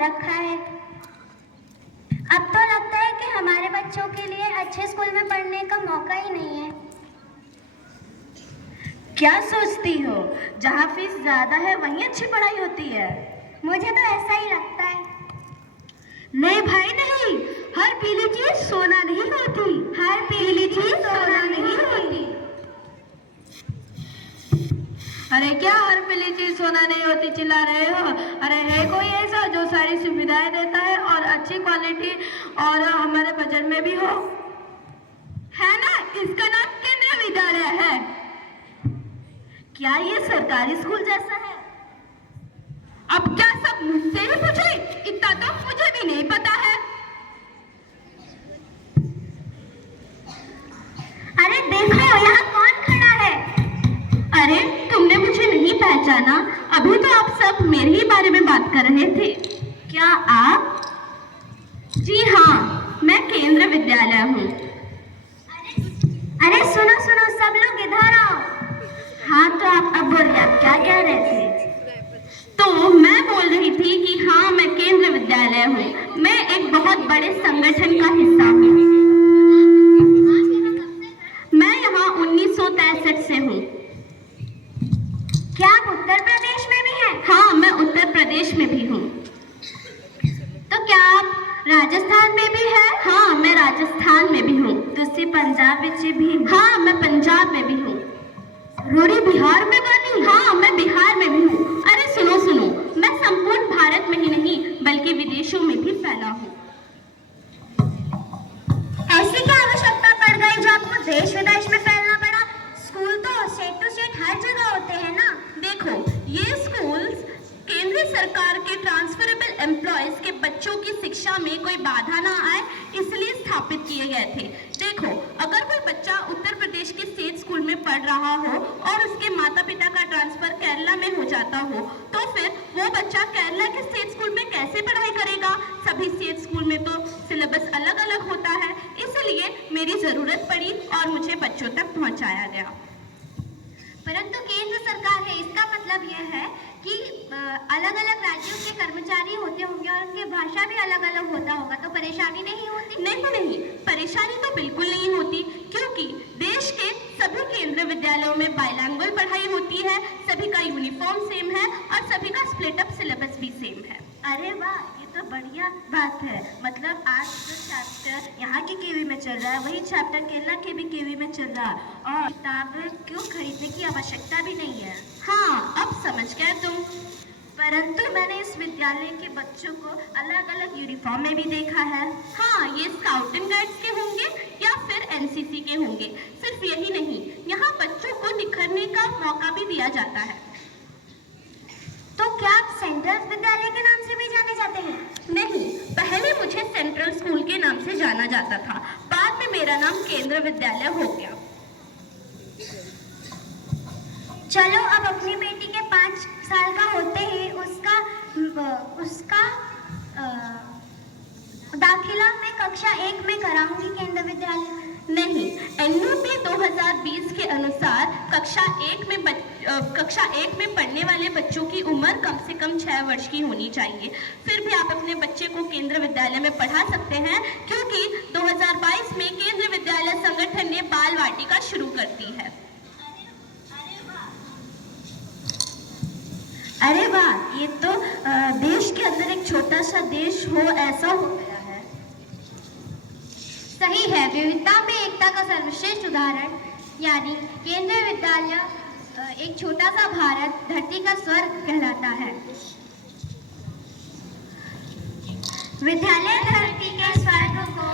रखा है। अब तो लगता है कि हमारे बच्चों के लिए अच्छे स्कूल में पढ़ने का मौका ही नहीं है। क्या सोचती हो, जहाँ फीस ज्यादा है वहीं अच्छी पढ़ाई होती है? मुझे तो ऐसा ही लगता है। नहीं भाई नहीं, हर पीली चीज सोना नहीं होती। हर पीली चीज सोना नहीं होती। अरे क्या हर पीली चीज सोना नहीं होती चिल्ला रहे हो? अरे है कोई ऐसा जो सारी सुविधाएं देता है और अच्छी क्वालिटी और हमारे बजट में भी हो? है ना, इसका नाम केंद्रीय विद्यालय है। क्या ये सरकारी स्कूल जैसा है? अब क्या सब मुझसे ही पूछे? इतना तो मुझे भी नहीं पता है। अरे देखो यहाँ कौन खड़ा है? अरे तुमने मुझे नहीं पहचाना? अभी तो आप सब मेरे ही बारे में बात कर रहे थे। क्या आप? जी हाँ, मैं केंद्रीय विद्यालय हूँ। अरे सुनो सुनो, सब लोग इधर आओ। हाँ तो आप अब बोलिए, आप क्या कह रहे थे? तो मैं बोल रही थी कि हाँ मैं केंद्रीय विद्यालय हूँ। मैं एक बहुत बड़े संगठन का हिस्सा हूँ। मैं यहाँ 1963 से हूँ। क्या आप उत्तर प्रदेश में भी हैं? हाँ मैं उत्तर प्रदेश में भी हूँ। तो क्या आप राजस्थान में भी हैं? हाँ मैं राजस्थान में भी हूँ। दूसरी पंजाब में भी? हाँ मैं पंजाब में भी हूँ। रोरी बिहार में बनी? हाँ मैं बिहार में भी हूँ। अरे सुनो सुनो, मैं संपूर्ण भारत में ही नहीं बल्कि विदेशों में भी फैला हूँ। ऐसी क्या आवश्यकता पड़ गई जो आपको देश विदेश में फैलना पड़ा? स्कूल तो स्टेट टू स्टेट हर जगह होते हैं ना। देखो ये स्कूल्स केंद्रीय सरकार के ट्रांसफरेबल एम्प्लॉयज के बच्चों की शिक्षा में कोई बाधा ना आए इसलिए स्थापित किए गए थे। देखो अगर कोई बच्चा उत्तर प्रदेश के स्टेट स्कूल में पढ़ रहा हो और उसके माता पिता का ट्रांसफर केरला में हो जाता हो तो फिर वो बच्चा केरला के स्टेट स्कूल में कैसे पढ़ाई करेगा? सभी स्टेट स्कूल में तो सिलेबस अलग अलग होता है, इसलिए मेरी जरूरत पड़ी और मुझे बच्चों तक पहुंचाया गया। परंतु केंद्र सरकार है, इसका मतलब यह है कि अलग अलग राज्यों के कर्मचारी होते होंगे और उनकी भाषा भी अलग अलग होता होगा, तो परेशानी नहीं होती? नहीं, परेशानी तो बिल्कुल नहीं होती, क्योंकि देश के सभी केंद्रीय विद्यालयों में बाइलैंग्वेज पढ़ाई होती है, सभी का यूनिफॉर्म सेम है और सभी का स्प्लिट अप सिलेबस भी सेम है। अरे वाह, ये तो बढ़िया बात है। मतलब आज जो चैप्टर यहाँ के केवी में चल रहा है वही चैप्टर केरला के भी केवी में चल रहा है और किताबें क्यों खरीदने की आवश्यकता भी नहीं है। हाँ अब समझ गए तुम। परंतु मैंने इस विद्यालय के बच्चों को अलग अलग यूनिफॉर्म में भी देखा है। हाँ ये स्काउट एंड गाइड्स के होंगे या फिर एनसीसी के होंगे। सिर्फ यही नहीं, यहाँ बच्चों को निखरने का मौका भी दिया जाता है। तो क्या आप सेंट्रल विद्यालय के नाम से भी जाने जाते हैं? नहीं, पहले मुझे सेंट्रल स्कूल के नाम से जाना जाता था, बाद में मेरा नाम केंद्रीय विद्यालय हो गया। चलो अब अपनी बेटी के 5 साल का होते ही उसका दाखिला मैं कक्षा 1 में कराऊंगी केंद्रीय विद्यालय में। नहीं, एनयूपी 2020 के अनुसार कक्षा 1 में पढ़ने वाले बच्चों की उम्र कम से कम 6 वर्ष की होनी चाहिए। फिर भी आप अपने बच्चे को केंद्रीय विद्यालय में पढ़ा सकते हैं, क्योंकि 2022 में केंद्रीय विद्यालय संगठन ने बाल वाटिका शुरू कर दी है। अरे वाह, ये तो देश के अंदर एक छोटा सा देश हो ऐसा हो गया है। सही है, विविधता में एकता का सर्वश्रेष्ठ उदाहरण यानी केंद्रीय विद्यालय एक छोटा सा भारत धरती का स्वर्ग कहलाता है। विद्यालय धरती के स्वर्ग को